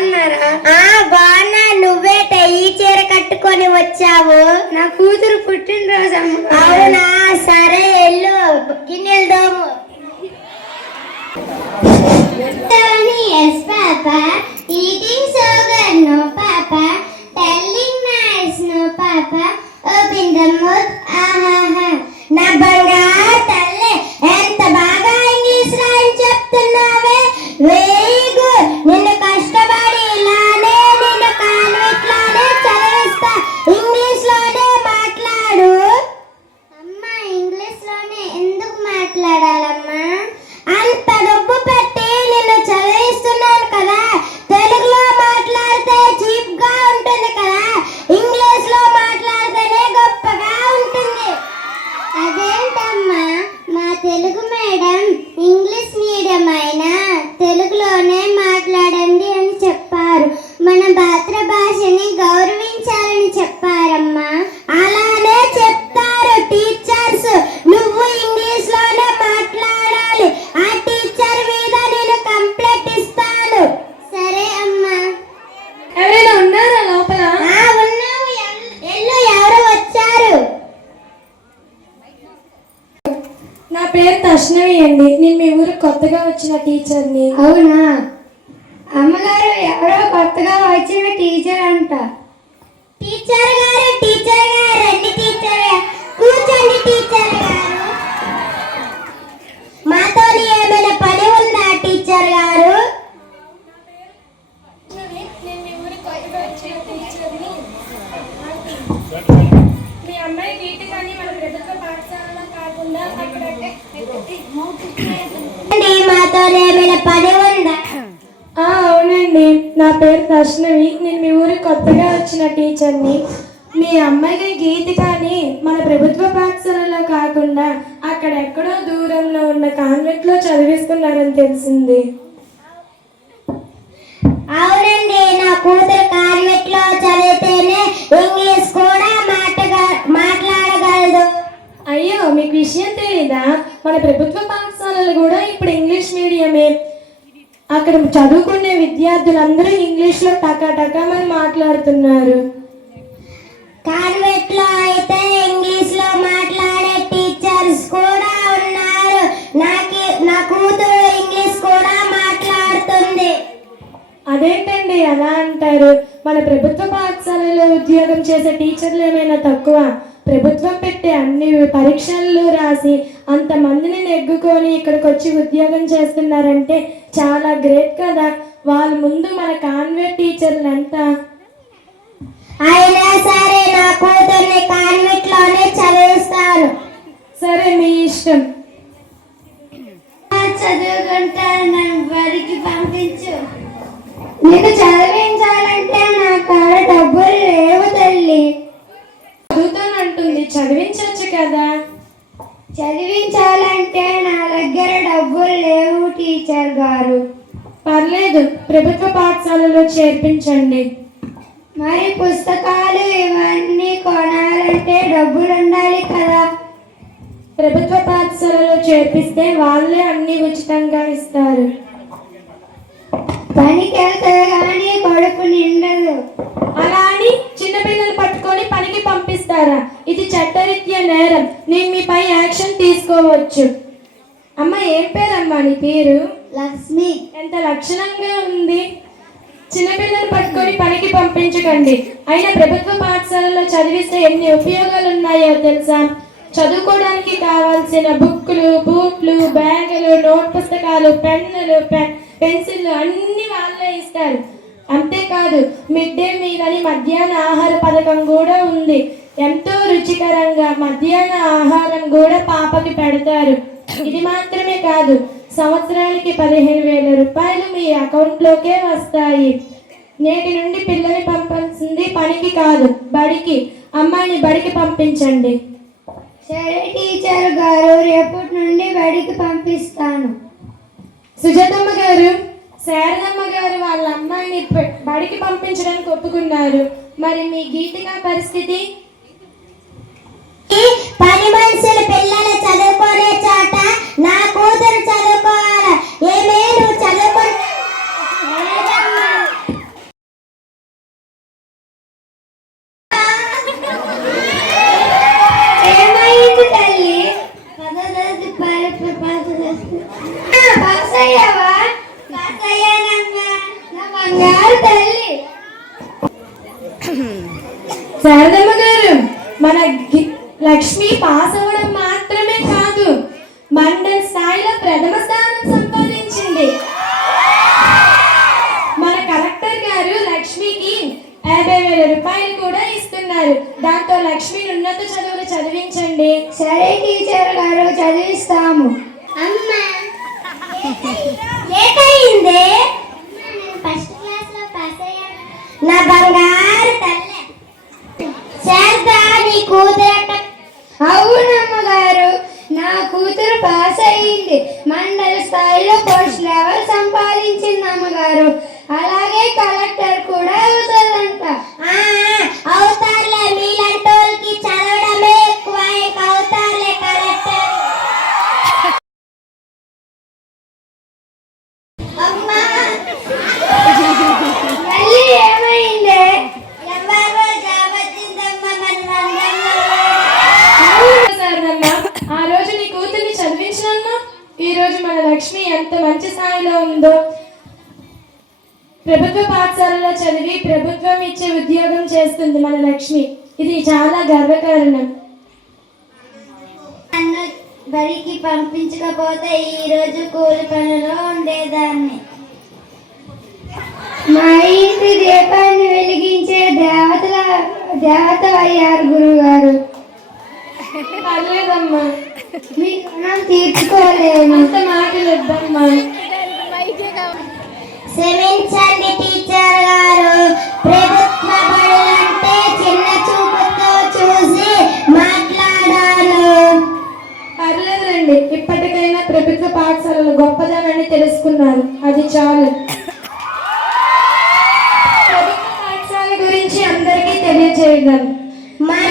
బాగున్నారా? బాగున్నా. నువ్వేట ఈ చీర కట్టుకొని వచ్చావు? నా కూతురు పుట్టినరోజు అమ్మ. అవునా, సరే వెళ్ళు, గిన్నెలు Dom. Yes, Papa. Eating so good, no, Papa. Telling nice, no, Papa. Open the mouth, నా బంగారు తల్లి, ఎంత బాగా ఇంగ్లీష్ రాయని చెప్తున్నావే. Very good. నిన్ను కష్టపడి ఇలానే నిన్ను కాన్వెంట్ లోనే చదివిస్తా. ఇంగ్లీష్ లోనే మాట్లాడు. అమ్మా, ఇంగ్లీష్ లోనే ఎందుకు మాట్లాడాలమ్మా? అంత డబ్బు పెట్టి నిన్ను చదివిస్తున్నాను కదా, తెలుగులో మాట్లాడితే చీప్ గా ఉంటుంది కదా, ఇంగ్లీష్ లో మాట్లాడితేనే గొప్పగా ఉంటుంది. అదేంటమ్మా, మా తెలుగు మేడం ఇంగ్లీష్ మీడియం అయినా తెలుగులోనే మాట్లాడండి అని చెప్పారు. మన మాతృభాషని గౌరవించాలని చెప్పారమ్మా. అలానే చెప్తారు టీచర్స్. నువ్వు ఇంగ్లీష్ లోనే మాట్లాడాలి. ఆ టీచర్ మీద నేను కంప్లైంట్ ఇస్తాను. సరే అమ్మా. ఎవరైనా ఉన్నారా లోపల? ఉన్నాము. ఎల్లు, ఎవరు వచ్చారు? నా పేరు తష్ణవి అండి. నేను మీ ఊరు కొత్తగా వచ్చిన టీచర్ని. అవునా? అమ్మగారు ఎవరో కొత్తగా వచ్చిన టీచర్ అంట. టీచర్ గారు, టీచర్ గారు, రండి టీచర్ గారు, కూర్చోండి టీచర్ గారు. మాతో ఏమైనా పని ఉందా టీచర్ గారు? నేను మీ ఊరు కొత్తగా వచ్చిన టీచర్ని. మీ అమ్మాయి గీత కానీ మన ప్రభుత్వ పాఠశాలలో కాకుండా అక్కడ మాతో ఏమైనా పని ఉందా? అవునండి, నా పేరు దర్శనవి. నేను మీ ఊరికి కొత్తగా వచ్చిన టీచర్ని. మీ అమ్మాయికి గీత కానీ మన ప్రభుత్వ పాఠశాలలో కాకుండా అక్కడెక్కడో దూరంలో ఉన్న కాన్వెంట్లో చదివిస్తున్నారని తెలిసింది. అవునండి, నా కూతురు కాన్వెంట్ లో చదివితేనే ఇంగ్లీష్ కూడా మాట్లాడగలదు. అయ్యో, మీకు విషయం తెలీదా? మన ప్రభుత్వ పాఠశాలలు కూడా ఇప్పుడు ఇంగ్లీష్ మీడియమే. అక్కడ చదువుకునే విద్యార్థులందరూ ఇంగ్లీష్లో టకాటకమని మాట్లాడుతున్నారు. కాన్వెంట్ లో అయితే ఇంగ్లీష్ లో మాట్లాడే టీచర్స్ కూడా ఉన్నారు. నా కూతురు ఇంగ్లీష్ కూడా మాట్లాడుతుంది. అదేంటండి అలా అంటారు? మన ప్రభుత్వ పాఠశాలలో ఉద్యోగం చేసే టీచర్లు ఏమైనా తక్కువ? ప్రభుత్వం పెట్టే అన్ని పరీక్షలు రాసి అంతమందిని నెగ్గుకొని ఇక్కడికి వచ్చి ఉద్యోగం చేస్తున్నారంటే చాలా గ్రేట్ కదా. వాళ్ళ ముందు మన కాన్వెంట్ టీచర్లు అంతా. అయినా సరే నా కూతుర్ని కాన్వెంట్ లోనే చదివిస్తాను. సరే, మీ ఇష్టం. చదువుకుంటాను, నన్ను బడికి పంపించు. నీకు చదివించాలంటే నా కాడ డబ్బులు లేవు తల్లి. చదువుతానంటుంది, చదివించవచ్చు కదా. చదివించాలంటే నా దగ్గర డబ్బులు లేవు టీచర్ గారు. పర్లేదు, ప్రభుత్వ పాఠశాలలో చేర్పించండి. మరి పుస్తకాలు ఇవన్నీ కొనాలంటే డబ్బులు ఉండాలి కదా. ప్రభుత్వ పాఠశాలలో చేర్పిస్తే వాళ్ళే అన్ని ఉచితంగా ఇస్తారు. పనికి వెళ్తే కానీ కడుపు నిండదు. అలా అని చిన్నపిల్లలు పట్టుకొని పనికి పంపిస్తారా? ఇది చట్టరీత్యా నేరం. నేను మీపై యాక్షన్ తీసుకోవచ్చు. అమ్మ, ఏం పేరమ్మా నీ పేరు? లక్ష్మి. ఎంత లక్షణంగా ఉంది. చిన్నపిల్లలు పట్టుకొని పనికి పంపించకండి. అయినా ప్రభుత్వ పాఠశాలలో చదివిస్తే ఎన్ని ఉపయోగాలు ఉన్నాయో తెలుసా? చదువుకోవడానికి కావాల్సిన బుక్కులు, బూట్లు, బ్యాగులు, నోట్ పుస్తకాలు, పెన్నులు, పెన్సిళ్ళు అన్ని వాళ్ళే ఇస్తారు. అంతేకాదు, మిడ్ డే మీల్ అని మధ్యాహ్న ఆహార పథకం కూడా ఉంది. ఎంతో రుచికరంగా మధ్యాహ్న ఆహారం కూడా పాపకి పెడతారు. ఇది మాత్రమే కాదు, సంవత్సరానికి 15,000 రూపాయలు మీ అకౌంట్లోకే వస్తాయి. నేటి నుండి పిల్లని పంపాల్సింది పనికి కాదు, బడికి. అమ్మాయిని బడికి పంపించండి. సరే టీచర్ గారు, రేపటి నుండి బడికి పంపిస్తాను. సుజాతమ్మ గారు, శారదమ్మ గారు వాళ్ళ అమ్మాయిని బడికి పంపించడానికి ఒప్పుకున్నారు. మరి మీ గీతిక పరిస్థితి? పని మనుషులు పిల్లలు చదువుకునే చోట నా కూతురు చదువుకోవాలి. ఏమే నువ్వు చదువుకో. మన లక్ష్మి పాస్ అవ్వడం మాత్రమే కాదు, మండల స్థాయిలో ప్రథమ స్థానం సంపాదించింది. మన కలెక్టర్ గారు లక్ష్మికి 50,000 రూపాయలు కూడా ఇస్తున్నారు. దాంతో లక్ష్మిని ఉన్నత చదువులు చదివించండి. సరే టీచర్ గారు, చదివిస్తాము. అమ్మా ఏటైంది? ఫస్ట్ క్లాస్ లో పాస్ అయ్యాను. నా బంగారు తల్లి. శారదా, నీ కూతురు? అవునమ్మగారు, నా కూతురు పాస్ అయ్యింది. మండల స్థాయిలో పోస్ట్ లెవెల్ సంపాదించింది అమ్మగారు. అలాగే కలెక్టర్ కూడా అవుతుందంట. అవుతారులే, మీలాంటి చదవడమే ఎక్కువ, అవుతారులే కలెక్టర్. అమ్మా మళ్ళీ ఏమైంది? ఎవరో జాబ్ వచ్చిందమ్మా మన రంగంలో. శారదమ్మ, ఆ రోజు నీ కూతుర్ని చదివించినన్నా ఈ రోజు మన లక్ష్మి ఎంత మంచి స్థాయిలో ఉందో. ప్రభుత్వ పాఠశాలలో చదివి ప్రభుత్వం ఇచ్చే ఉద్యోగం చేస్తుంది మన లక్ష్మి. ఇది చాలా గర్వకారణం. నన్ను బడికి పంపించకపోతే ఈ రోజు కూలి పనిలో ఉండేదాన్ని. మా ఇంటి దీపాన్ని వెలిగించే దేవత అయ్యారు గురుగారు. పర్లేదమ్మా, మీ రుణం తీర్చుకోలేను. అంత మాటలు వద్దమ్మా. క్షమించండి టీచర్ గారు, ప్రభుత్వ బడులంటే చిన్న చూపుతో చూసి మాట్లాడాను. పర్లేదండి, ఇప్పటికైనా ప్రభుత్వ పాఠశాలలు గొప్పదనని తెలుసుకున్నారు, అది చాలు. ప్రభుత్వ పాఠశాల గురించి అందరికీ తెలియజేయగలం. మన